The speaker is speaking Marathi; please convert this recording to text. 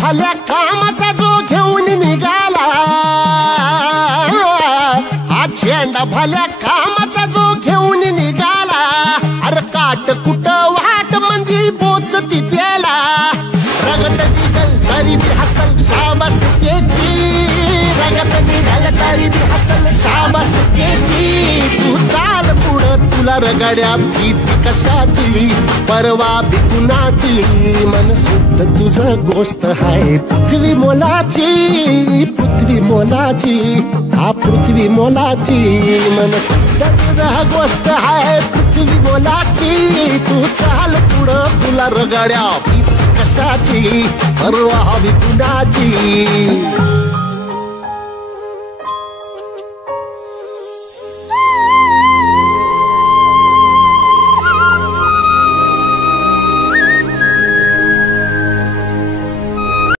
भल्या कामाचा जो घेऊन निघाला, हा झेंडा भल्या कामाचा जो घेऊन निघाला, अरे काट कुट वाट म्हणजे पोचती त्याला, रगत निघल तरी बी हसल शाबास त्याची, रगत निघल तरी बी हसल शाबास त्याची. तू चाल पुढं तुला रगड्या भीती कशाची, परवा बी कुणाची, मन शुद्ध तुझं गोष्ट आहे पृथ्वी मोलाची, पृथ्वी मोलाची, हा पृथ्वी मोलाची, मन शुद्ध तुझं गोष्ट आहे पृथ्वी मोलाची. तू चाल पुढं तुला रगड्या भीती कशाची, परवा बी कुणाची.